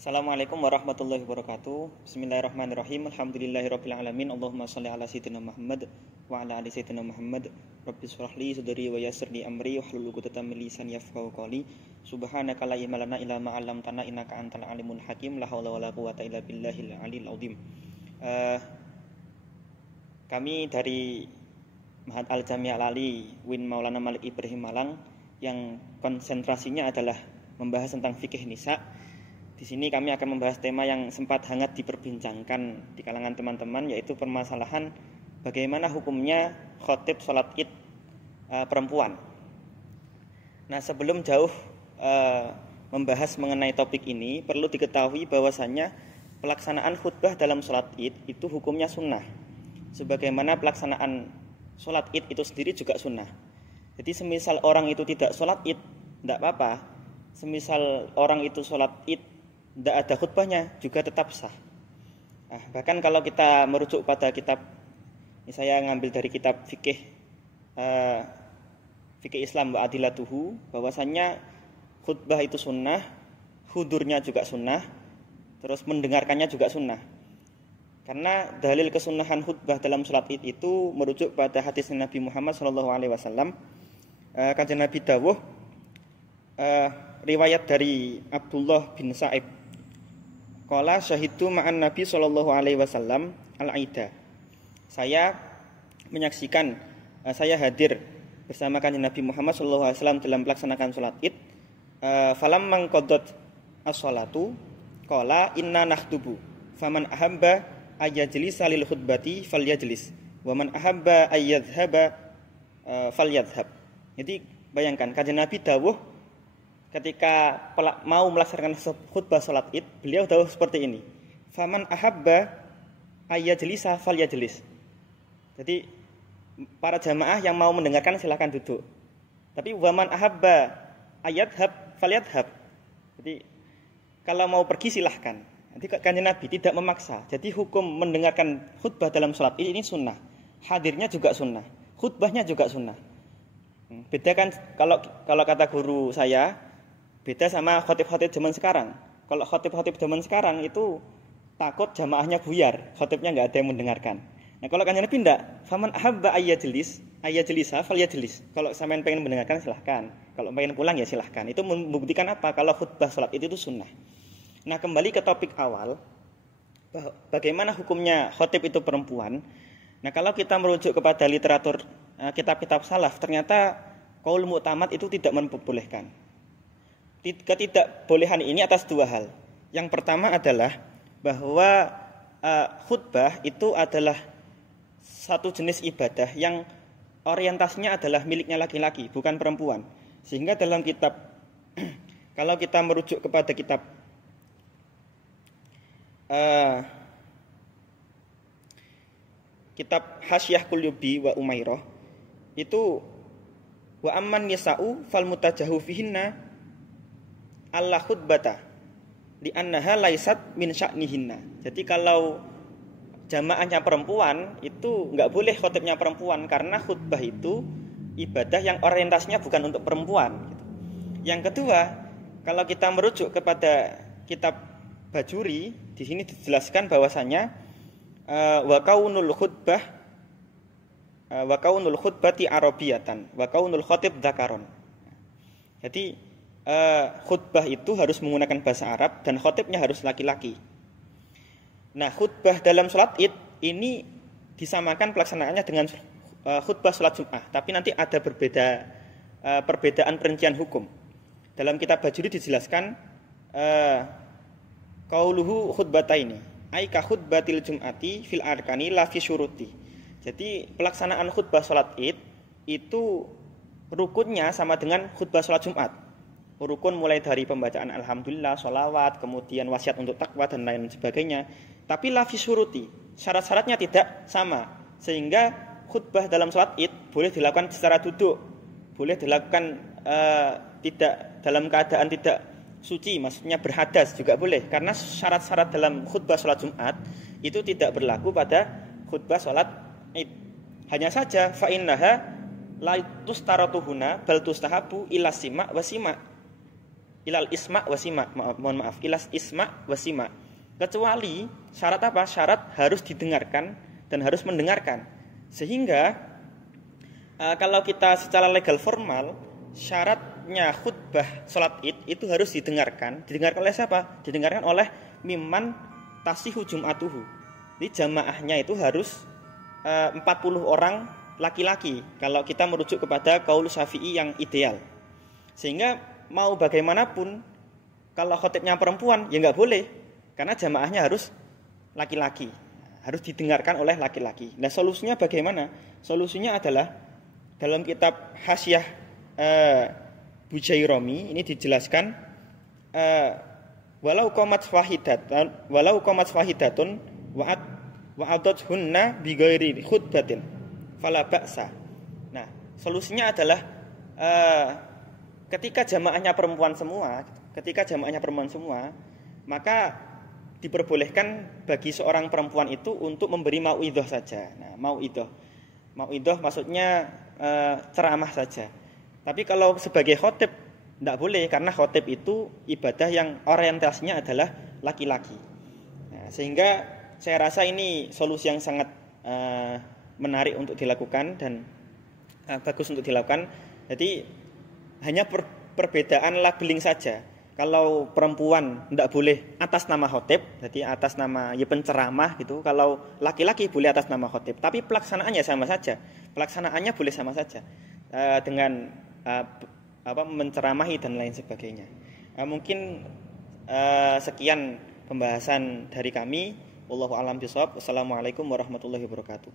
Assalamualaikum warahmatullahi wabarakatuh. Bismillahirrahmanirrahim. Alhamdulillahirabbil alamin. Allahumma shalli ala sayyidina Muhammad wa ala ali sayyidina Muhammad. Rabbi shrah li sadri wa yassir li amri wahlul 'uqdatam min lisani yafqahu qawli. Subhanaka la ilma lana illa ma 'allamtana innaka antal alimul hakim. La haula wala quwwata illa billahil aliyil azim. Kami dari Mahat Al-Jami' Al-Ali Win Maulana Malik Ibrahim Malang yang konsentrasinya adalah membahas tentang fikih nisa. Di sini kami akan membahas tema yang sempat hangat diperbincangkan di kalangan teman-teman, yaitu permasalahan bagaimana hukumnya khotib sholat id perempuan. Nah, sebelum jauh membahas mengenai topik ini, perlu diketahui bahwasannya pelaksanaan khutbah dalam sholat id itu hukumnya sunnah. Sebagaimana pelaksanaan sholat id itu sendiri juga sunnah. Jadi semisal orang itu tidak sholat id, tidak apa-apa. Semisal orang itu sholat id tidak ada khutbahnya juga tetap sah. Nah, bahkan kalau kita merujuk pada kitab, ini saya ngambil dari kitab fikih Islam wa adilatuhu, bahwasannya khutbah itu sunnah, hudurnya juga sunnah, terus mendengarkannya juga sunnah. Karena dalil kesunahan khutbah dalam sholat id itu merujuk pada hadis Nabi Muhammad SAW. Kanjeng Nabi dawuh, riwayat dari Abdullah bin Sa'ib, qala syahidu ma'an Nabi SAW al-aida. Saya menyaksikan, saya hadir bersama kanjeng Nabi Muhammad SAW dalam melaksanakan sholat id. Falam mangqadat as-sholatu qala inna nakhtubu faman ahabba ayyajlisa lil khutbati falyajlis wa man ahabba ayyadhhaba falyadhhab. Jadi bayangkan kanjeng Nabi dawuh ketika mau melaksanakan khutbah salat id, beliau dawuh seperti ini. Faman ahabba ayyajlisa falyajlis. Jadi para jamaah yang mau mendengarkan silakan duduk. Tapi waman ahabba ayyadhhab falyadhhab. Jadi kalau mau pergi silahkan. Nanti kanjeng Nabi tidak memaksa. Jadi hukum mendengarkan khutbah dalam salat id ini sunnah. Hadirnya juga sunnah. Khutbahnya juga sunnah. Beda kan kalau kata guru saya, beda sama khotib-khotib zaman sekarang. Kalau khotib-khotib zaman sekarang itu takut jamaahnya buyar, khotibnya nggak ada yang mendengarkan. Nah, kalau kanjeng Nabi tidak, faman ahabba ayyajlisa falyajlis. Kalau sampean pengen mendengarkan silahkan. Kalau pengen pulang ya silahkan. Itu membuktikan apa? Kalau khutbah salat itu sunnah. Nah, kembali ke topik awal, bagaimana hukumnya khotib itu perempuan. Nah, kalau kita merujuk kepada literatur kitab-kitab salaf, ternyata qaul mu'tamad itu tidak memperbolehkan. Ketidakbolehan ini atas dua hal. Yang pertama adalah bahwa khutbah itu adalah satu jenis ibadah yang orientasinya adalah miliknya laki-laki, bukan perempuan. Sehingga dalam kitab kalau kita merujuk kepada kitab kitab Hasyah Qulubi wa Umairah itu wa amman nisa'u fal mutajahu fihinna alla khutbata li annaha laisat min sya'nihinna. Jadi kalau jamaahnya perempuan itu enggak boleh khotibnya perempuan karena khutbah itu ibadah yang orientasinya bukan untuk perempuan gitu. Yang kedua, kalau kita merujuk kepada kitab Bajuri, di sini dijelaskan bahwasanya wa kaunul khutbati arabiyatan wa kaunul khatib dzakaron. Jadi khutbah itu harus menggunakan bahasa Arab dan khatibnya harus laki-laki. Nah, khutbah dalam sholat id ini disamakan pelaksanaannya dengan khutbah sholat Jum'ah, tapi nanti ada perbedaan perincian hukum. Dalam kitab Bajuri dijelaskan qauluhu khutbataini ai ka khutbatil jum'ati fil arkani la fi syuruti. Jadi pelaksanaan khutbah salat id itu rukunnya sama dengan khutbah salat Jumat. Rukun mulai dari pembacaan alhamdulillah, sholawat, kemudian wasiat untuk takwa dan lain sebagainya. Tapi la fi syuruti, syarat-syaratnya tidak sama. Sehingga khutbah dalam salat id boleh dilakukan secara duduk, boleh dilakukan tidak dalam keadaan tidak suci, maksudnya berhadas juga boleh, karena syarat-syarat dalam khutbah sholat Jumat itu tidak berlaku pada khutbah sholat id. Hanya saja fa innaha la tustaratuhuna bal tustahabu ila sima wa sima. ilal isma wasima, mohon maaf, ilas isma wasima. Kecuali syarat apa? Syarat harus didengarkan dan harus mendengarkan. Sehingga kalau kita secara legal formal, syaratnya khutbah salat Id itu harus didengarkan. Didengarkan oleh siapa? Didengarkan oleh mimman tasihu jum'atuhu. Jadi jamaahnya itu harus 40 orang laki-laki kalau kita merujuk kepada qaul Syafi'i yang ideal. Sehingga mau bagaimanapun kalau khotibnya perempuan ya nggak boleh, karena jamaahnya harus laki-laki, harus didengarkan oleh laki-laki. Nah, solusinya bagaimana? Solusinya adalah dalam kitab Hasyiah Bujairami ini dijelaskan walau qamat fahidatun wa'adathunna bighairi khutbatin fala ba'sa. Nah, solusinya adalah ketika jamaahnya perempuan semua, maka diperbolehkan bagi seorang perempuan itu untuk memberi mauidhah saja. Nah, mauidhah maksudnya ceramah saja. Tapi kalau sebagai khotib tidak boleh, karena khotib itu ibadah yang orientasinya adalah laki-laki. Nah, sehingga saya rasa ini solusi yang sangat menarik untuk dilakukan dan bagus untuk dilakukan. Jadi hanya perbedaan labeling saja. Kalau perempuan tidak boleh atas nama khotib, jadi atas nama penceramah gitu. Kalau laki-laki boleh atas nama khotib. Tapi pelaksanaannya sama saja. Pelaksanaannya boleh sama saja dengan menceramahi dan lain sebagainya. Mungkin sekian pembahasan dari kami. Wallahu a'lam bishawab. Wassalamualaikum warahmatullahi wabarakatuh.